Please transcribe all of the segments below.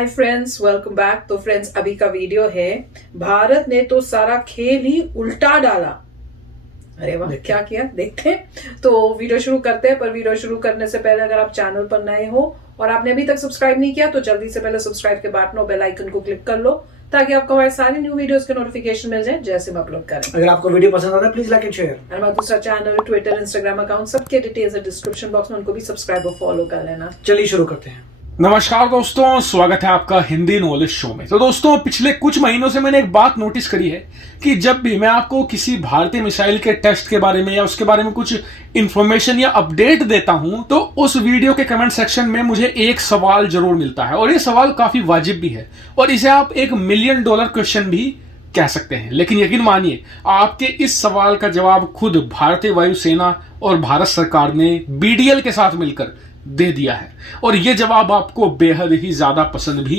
Hi friends, welcome back. तो friends, अभी का वीडियो है भारत ने तो सारा खेल ही उल्टा डाला। अरे वाह, क्या किया देखते हैं। तो वीडियो शुरू करते हैं, पर वीडियो शुरू करने से पहले अगर आप चैनल पर नए हो और आपने अभी तक सब्सक्राइब नहीं किया तो जल्दी से पहले सब्सक्राइब के बटन और बेल आइकन को क्लिक कर लो ताकि आपको हमारे सारे न्यू वीडियोस के नोटिफिकेशन मिल जाए जैसे हम अपलोड करें। अगर आपको वीडियो पसंद आता है प्लीज लाइक एंड शेयर। और हमारा दूसरा चैनल, ट्विटर, इंस्टाग्राम अकाउंट सबके डिटेल्स है डिस्क्रिप्शन बॉक्स में, उनको भी सब्सक्राइब और फॉलो कर लेना। चलिए शुरू करते हैं। नमस्कार दोस्तों, स्वागत है आपका हिंदी नॉलेज शो में। तो दोस्तों, पिछले कुछ महीनों से मैंने एक बात नोटिस करी है कि जब भी मैं आपको किसी भारतीय मिसाइल के टेस्ट के बारे में या उसके बारे में कुछ इंफॉर्मेशन या अपडेट देता हूं तो उस वीडियो के कमेंट सेक्शन में मुझे एक सवाल जरूर मिलता है, और ये सवाल काफी वाजिब भी है और इसे आप $1 मिलियन क्वेश्चन भी कह सकते हैं। लेकिन यकीन मानिए, आपके इस सवाल का जवाब खुद भारतीय वायुसेना और भारत सरकार ने BDL के साथ मिलकर दे दिया है, और यह जवाब आपको बेहद ही ज्यादा पसंद भी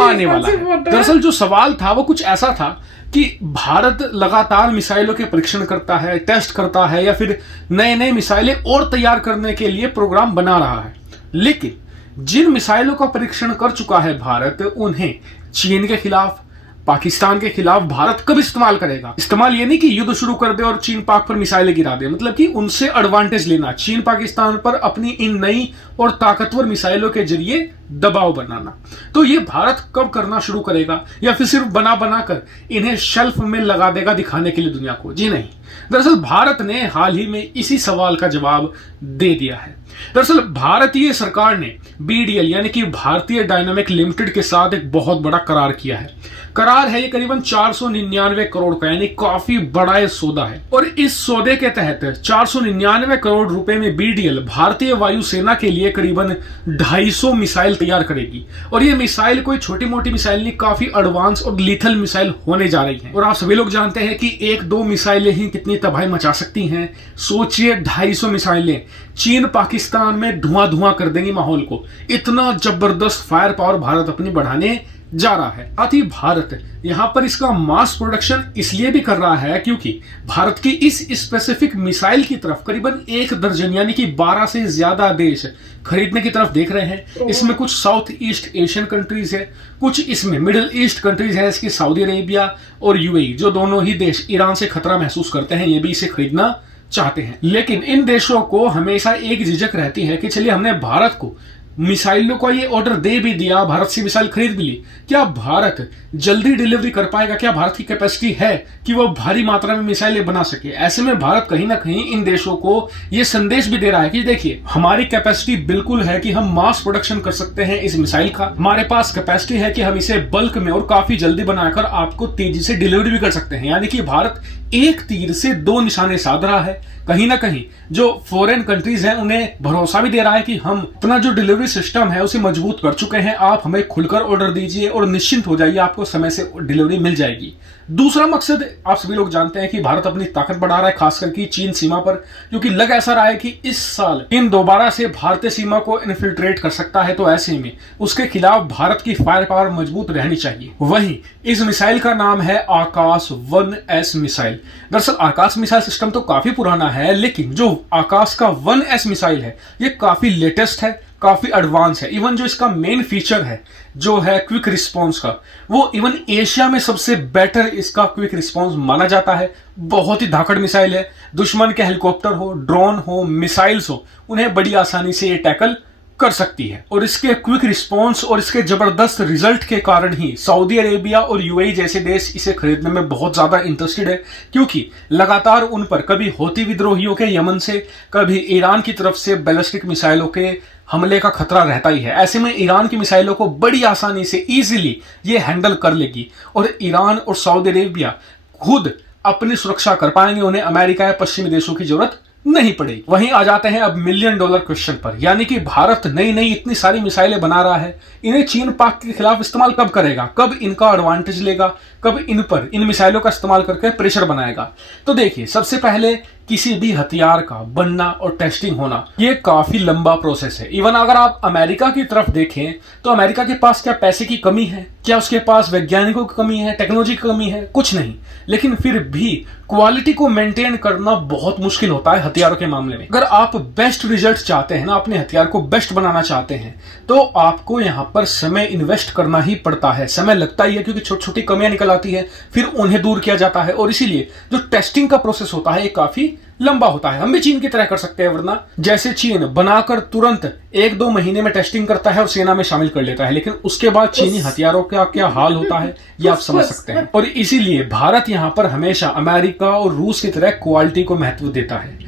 आने वाला है। दरअसल जो सवाल था वो कुछ ऐसा था कि भारत लगातार मिसाइलों के परीक्षण करता है, टेस्ट करता है, या फिर नए नए मिसाइलें और तैयार करने के लिए प्रोग्राम बना रहा है। लेकिन जिन मिसाइलों का परीक्षण कर चुका है भारत, उन्हें चीन के खिलाफ, पाकिस्तान के खिलाफ भारत कब इस्तेमाल करेगा। इस्तेमाल ये नहीं कि युद्ध शुरू कर दे और चीन पाक पर मिसाइलें गिरा दे, मतलब कि उनसे एडवांटेज लेना, चीन पाकिस्तान पर अपनी इन नई और ताकतवर मिसाइलों के जरिए दबाव बनाना। तो ये भारत कब करना शुरू करेगा, या फिर सिर्फ बना बनाकर इन्हें शेल्फ में लगा देगा दिखाने के लिए दुनिया को? जी नहीं, दरअसल भारत ने हाल ही में इसी सवाल का जवाब दे दिया है। दरअसल भारतीय सरकार ने BDL यानी कि भारतीय डायनामिक लिमिटेड के साथ एक बहुत बड़ा करार किया है। करार है ये करीबन 499 करोड़ का, यानी काफी बड़ा ये सौदा है। और इस सौदे के तहत 499 करोड़ रुपए में BDL भारतीय वायुसेना के लिए करीबन 250 मिसाइल तैयार करेगी। और ये मिसाइल कोई छोटी मोटी मिसाइल नहीं, काफी एडवांस और लीथल मिसाइल होने जा रही है। और आप सभी लोग जानते हैं कि 1-2 मिसाइलें ही कितनी तबाही मचा सकती हैं। सोचिए 250 मिसाइलें चीन पाकिस्तान में धुआं कर देंगी माहौल को। इतना जबरदस्त फायर पावर भारत अपनी बढ़ाने जा रहा है। साथ ही भारत यहां पर इसका मास प्रोडक्शन इसलिए भी कर रहा है क्योंकि भारत की इस स्पेसिफिक मिसाइल की तरफ करीबन 1 दर्जन यानी कि 12 से ज्यादा देश खरीदने की तरफ देख रहे हैं। इसमें कुछ साउथ ईस्ट एशियन कंट्रीज है, कुछ इसमें मिडिल ईस्ट कंट्रीज है, इसकी सऊदी अरेबिया और UAE, जो दोनों ही देश ईरान से खतरा महसूस करते हैं, ये भी इसे खरीदना चाहते हैं। लेकिन इन देशों को हमेशा एक झिझक रहती है कि चलिए हमने भारत को मिसाइलों का ये ऑर्डर दे भी दिया, भारत से मिसाइल खरीद भी ली, क्या भारत जल्दी डिलीवरी कर पाएगा? क्या भारत की कैपेसिटी है कि वो भारी मात्रा में मिसाइलें बना सके? ऐसे में भारत कहीं ना कहीं इन देशों को ये संदेश भी दे रहा है कि देखिए, हमारी कैपेसिटी बिल्कुल है कि हम मास प्रोडक्शन कर सकते हैं इस मिसाइल का। हमारे पास कैपेसिटी है कि हम इसे बल्क में और काफी जल्दी बनाकर आपको तेजी से डिलीवरी भी कर सकते हैं। यानी कि भारत एक तीर से 2 निशाने साध रहा है। कहीं ना कहीं जो फॉरेन कंट्रीज हैं उन्हें भरोसा भी दे रहा है कि हम अपना जो डिलीवरी सिस्टम है उसे मजबूत कर चुके हैं, आप हमें खुलकर ऑर्डर दीजिए और निश्चिंत हो जाइए, आपको समय से डिलीवरी मिल जाएगी। दूसरा मकसद, आप सभी लोग जानते हैं कि भारत अपनी ताकत बढ़ा रहा है, खासकर की चीन सीमा पर, क्योंकि लग ऐसा रहा है कि इस साल चीन दोबारा से भारतीय सीमा को इन्फिल्ट्रेट कर सकता है। तो ऐसे में उसके खिलाफ भारत की फायर पावर मजबूत रहनी चाहिए। वहीं इस मिसाइल का नाम है आकाश 1S मिसाइल। दरअसल आकाश मिसाइल सिस्टम तो काफी पुराना है, लेकिन जो आकाश का 1S मिसाइल है ये काफी लेटेस्ट है, काफी एडवांस है। इवन जो इसका मेन फीचर है जो है क्विक रिस्पॉन्स का, वो इवन एशिया में सबसे बेटर इसका क्विक रिस्पॉन्स माना जाता है। बहुत ही धाकड़ मिसाइल है, दुश्मन के हेलीकॉप्टर हो, ड्रोन हो, मिसाइल्स हो, उन्हें बड़ी आसानी से ये टैकल कर सकती है। और इसके क्विक रिस्पॉन्स और इसके जबरदस्त रिजल्ट के कारण ही सऊदी अरेबिया और UAE जैसे देश इसे खरीदने में बहुत ज्यादा इंटरेस्टेड है, क्योंकि लगातार उन पर कभी हौती विद्रोहियों के यमन से, कभी ईरान की तरफ से बैलिस्टिक मिसाइलों के हमले का खतरा रहता ही है। ऐसे में ईरान की मिसाइलों को बड़ी आसानी से इजीली ये हैंडल कर लेगी, और ईरान और सऊदी अरेबिया खुद अपनी सुरक्षा कर पाएंगे, उन्हें अमेरिका या पश्चिमी देशों की जरूरत नहीं पड़ेगी। वहीं आ जाते हैं अब $1 मिलियन क्वेश्चन पर, यानी कि भारत नई नई इतनी सारी मिसाइलें बना रहा है, इन्हें चीन पाक के खिलाफ इस्तेमाल कब करेगा, कब इनका एडवांटेज लेगा, कब इन पर इन मिसाइलों का इस्तेमाल करके प्रेशर बनाएगा? तो देखिए, सबसे पहले किसी भी हथियार का बनना और टेस्टिंग होना ये काफी लंबा प्रोसेस है। इवन अगर आप अमेरिका की तरफ देखें तो अमेरिका के पास क्या पैसे की कमी है, क्या उसके पास वैज्ञानिकों की कमी है, टेक्नोलॉजी की कमी है? कुछ नहीं। लेकिन फिर भी क्वालिटी को मेंटेन करना बहुत मुश्किल होता है हथियारों के मामले में। अगर आप बेस्ट रिजल्ट चाहते हैं ना, अपने हथियार को बेस्ट बनाना चाहते हैं, तो आपको यहां पर समय इन्वेस्ट करना ही पड़ता है। समय लगता ही है क्योंकि छोटी छोटी कमियां निकल आती है, फिर उन्हें दूर किया जाता है, और इसीलिए जो टेस्टिंग का प्रोसेस होता है ये काफी लंबा होता है। हम भी चीन की तरह कर सकते हैं, वरना जैसे चीन बनाकर तुरंत 1-2 महीने में टेस्टिंग करता है और सेना में शामिल कर लेता है, लेकिन उसके बाद चीनी हथियारों का क्या हाल होता है ये आप समझ सकते हैं। और इसीलिए भारत यहां पर हमेशा अमेरिका और रूस की तरह क्वालिटी को महत्व देता है।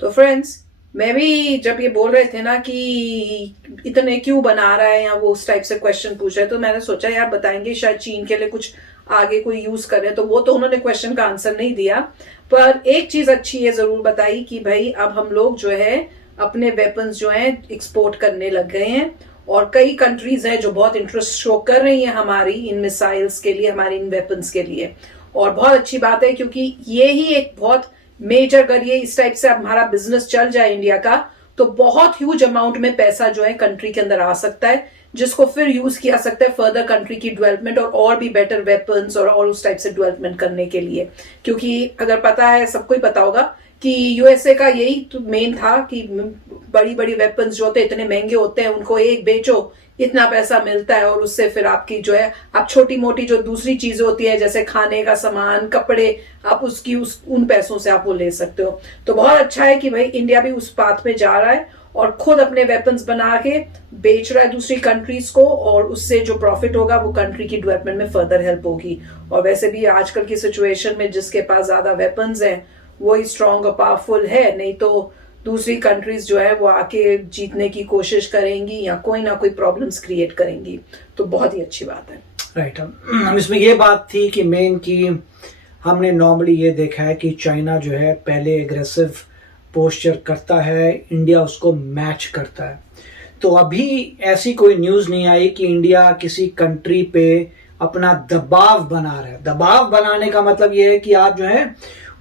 तो फ्रेंड्स, मैं भी जब ये बोल रहे थे ना कि इतने क्यों बना रहा है या वो उस टाइप से क्वेश्चन पूछ रहे, तो मैंने सोचा यार बताएंगे शायद चीन के लिए कुछ आगे कोई यूज करे, तो वो तो उन्होंने क्वेश्चन का आंसर नहीं दिया। पर एक चीज अच्छी है जरूर बताई कि भाई अब हम लोग जो है अपने वेपन्स जो है एक्सपोर्ट करने लग गए हैं, और कई कंट्रीज हैं जो बहुत इंटरेस्ट शो कर रही हैं हमारी इन मिसाइल्स के लिए, हमारी इन वेपन्स के लिए। और बहुत अच्छी बात है क्योंकि ये ही एक बहुत मेजर, अगर ये इस टाइप से हमारा बिजनेस चल जाए इंडिया का, तो बहुत ह्यूज अमाउंट में पैसा जो है कंट्री के अंदर आ सकता है, जिसको फिर यूज किया सकता है फर्दर कंट्री की डेवलपमेंट और भी बेटर वेपन्स और उस टाइप से डेवलपमेंट करने के लिए। क्योंकि अगर पता है, सबको ही पता होगा कि यूएसए का यही तो मेन था कि बड़ी बड़ी वेपन्स जो होते हैं इतने महंगे होते हैं, उनको एक बेचो इतना पैसा मिलता है, और उससे फिर आपकी जो है आप छोटी मोटी जो दूसरी चीजें होती है जैसे खाने का सामान, कपड़े, आप उसकी उन पैसों से आप वो ले सकते हो। तो बहुत अच्छा है कि भाई इंडिया भी उस पाथ में जा रहा है और खुद अपने वेपन्स बना के बेच रहा है दूसरी कंट्रीज को, और उससे जो प्रॉफिट होगा वो कंट्री की डेवलपमेंट में फर्दर हेल्प होगी। और वैसे भी आजकल की सिचुएशन में जिसके पास ज्यादा वेपन्स हैं वो ही स्ट्रांग और पावरफुल है, नहीं तो दूसरी कंट्रीज जो है वो आके जीतने की कोशिश करेंगी या कोई ना कोई प्रॉब्लम्स क्रिएट करेंगी। तो बहुत ही अच्छी बात है। राइट। हम इसमें ये बात थी कि मेन की हमने नॉर्मली ये देखा है कि चाइना जो है पहले एग्रेसिव पोस्चर करता है, इंडिया उसको मैच करता है। तो अभी ऐसी कोई न्यूज़ नहीं आई कि इंडिया किसी कंट्री पे अपना दबाव बना रहा है। दबाव बनाने का मतलब ये है कि आप जो है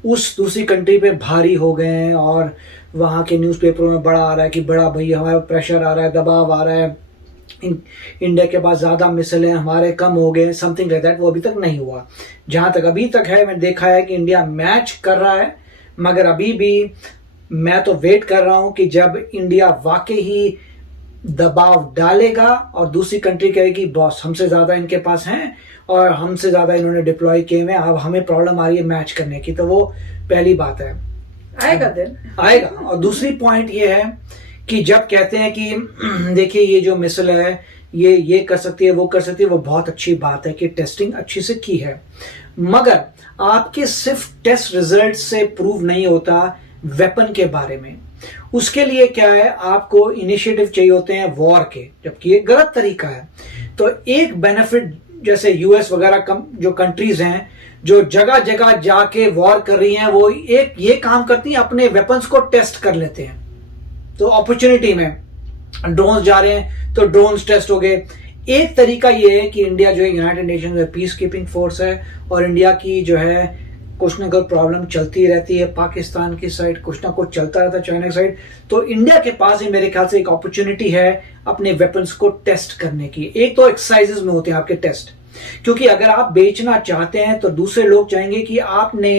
उस दूसरी कंट्री पे भारी हो गए हैं और वहाँ के न्यूज़पेपरों में बड़ा आ रहा है कि बड़ा भैया हमारे प्रेशर आ रहा है, दबाव आ रहा है, इंडिया के पास ज़्यादा मिसाइलें हमारे कम हो गए, समथिंग लाइक दैट। वो अभी तक नहीं हुआ। जहाँ तक अभी तक है, मैंने देखा है कि इंडिया मैच कर रहा है, मगर अभी भी मैं तो वेट कर रहा हूं कि जब इंडिया वाकई ही दबाव डालेगा और दूसरी कंट्री कहेगी बॉस हमसे ज्यादा इनके पास हैं और हमसे ज्यादा इन्होंने डिप्लॉय किए हुए, अब हमें प्रॉब्लम आ रही है मैच करने की। तो वो पहली बात है, आएगा दिन आएगा। और दूसरी पॉइंट ये है कि जब कहते हैं कि देखिए ये जो मिसाइल है ये कर सकती है, वो कर सकती है, वो बहुत अच्छी बात है कि टेस्टिंग अच्छी से की है, मगर आपके सिर्फ टेस्ट रिजल्ट से प्रूव नहीं होता वेपन के बारे में। उसके लिए क्या है, आपको इनिशिएटिव चाहिए होते हैं वॉर के, जबकि ये गलत तरीका है। तो एक बेनिफिट जैसे यूएस वगैरह जो कंट्रीज हैं जो जगह जगह जाके वॉर कर रही हैं, वो एक ये काम करती हैं, अपने वेपन्स को टेस्ट कर लेते हैं। तो अपॉर्चुनिटी में ड्रोन्स जा रहे हैं तो ड्रोन्स टेस्ट हो गए। एक तरीका ये है कि इंडिया जो है यूनाइटेड नेशन में पीस कीपिंग फोर्स है और इंडिया की जो है कुछ ना कुछ प्रॉब्लम चलती रहती है, पाकिस्तान की साइड कुछ ना कुछ चलता रहता है, चाइना की साइड। तो इंडिया के पास ही मेरे ख्याल से एक अपॉर्चुनिटी है अपने वेपन्स को टेस्ट करने की। एक तो एक्सरसाइजेस में होते हैं आपके टेस्ट, क्योंकि अगर आप बेचना चाहते हैं तो दूसरे लोग चाहेंगे कि आपने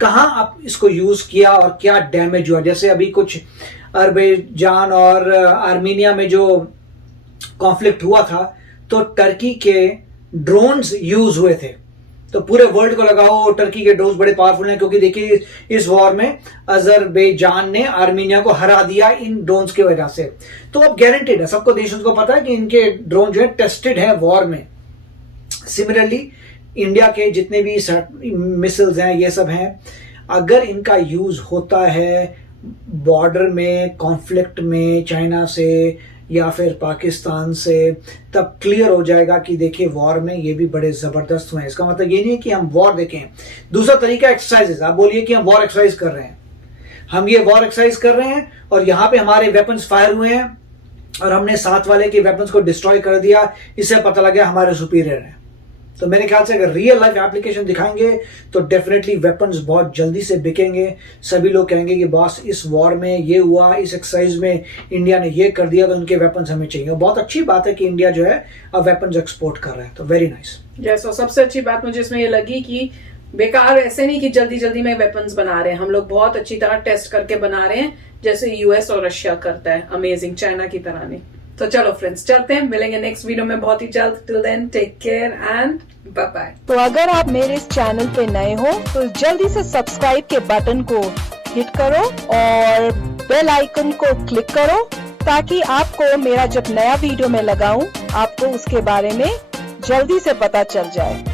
कहां आप इसको यूज किया और क्या डैमेज हुआ। जैसे अभी कुछ अजरबैजान और आर्मीनिया में जो कॉन्फ्लिक्ट हुआ था तो टर्की के ड्रोन्स यूज हुए थे। तो पूरे वर्ल्ड को लगाओ टर्की के ड्रोन्स बड़े पावरफुल हैं, क्योंकि देखिए इस वॉर में अजरबैजान ने आर्मीनिया को हरा दिया इन ड्रोन्स की वजह से। तो अब गारंटेड है, सबको देशों को पता है कि इनके ड्रोन जो है टेस्टेड है वॉर में। सिमिलरली इंडिया के जितने भी मिसाइल्स हैं ये सब हैं, अगर इनका यूज होता है बॉर्डर में कॉन्फ्लिक्ट में चाइना से या फिर पाकिस्तान से, तब क्लियर हो जाएगा कि देखिए वॉर में ये भी बड़े जबरदस्त हुए हैं। इसका मतलब ये नहीं है कि हम वॉर देखें। दूसरा तरीका एक्सरसाइजेस। आप बोलिए कि हम वॉर एक्सरसाइज कर रहे हैं, हम ये वॉर एक्सरसाइज कर रहे हैं और यहाँ पे हमारे वेपन्स फायर हुए हैं और हमने साथ वाले के वेपन्स को डिस्ट्रॉय कर दिया, इससे पता लगा हमारे सुपीरियर हैं। तो मेरे ख्याल से अगर रियल लाइफ एप्लीकेशन दिखाएंगे तो डेफिनेटली वेपन्स बहुत जल्दी से बिकेंगे। सभी लोग कहेंगे कि बॉस इस वॉर में ये हुआ, इस एक्सरसाइज में इंडिया ने ये कर दिया, तो उनके वेपन्स हमें चाहिए। बहुत अच्छी बात है कि इंडिया जो है अब वेपन्स एक्सपोर्ट कर रहा है, तो वेरी नाइस। यस, और सबसे अच्छी बात मुझे इसमें ये लगी कि बेकार ऐसे नहीं कि जल्दी जल्दी में वेपन्स बना रहे हैं, हम लोग बहुत अच्छी तरह टेस्ट करके बना रहे हैं, जैसे यूएस और रशिया करता है। अमेजिंग, चाइना की तरह नहीं। तो चलो फ्रेंड्स, चलते हैं, मिलेंगे नेक्स्ट वीडियो में बहुत ही जल्द। Till then take care and bye bye. तो अगर आप मेरे इस चैनल पे नए हो तो जल्दी से सब्सक्राइब के बटन को हिट करो और बेल आइकन को क्लिक करो, ताकि आपको मेरा जब नया वीडियो मैं लगाऊं आपको उसके बारे में जल्दी से पता चल जाए।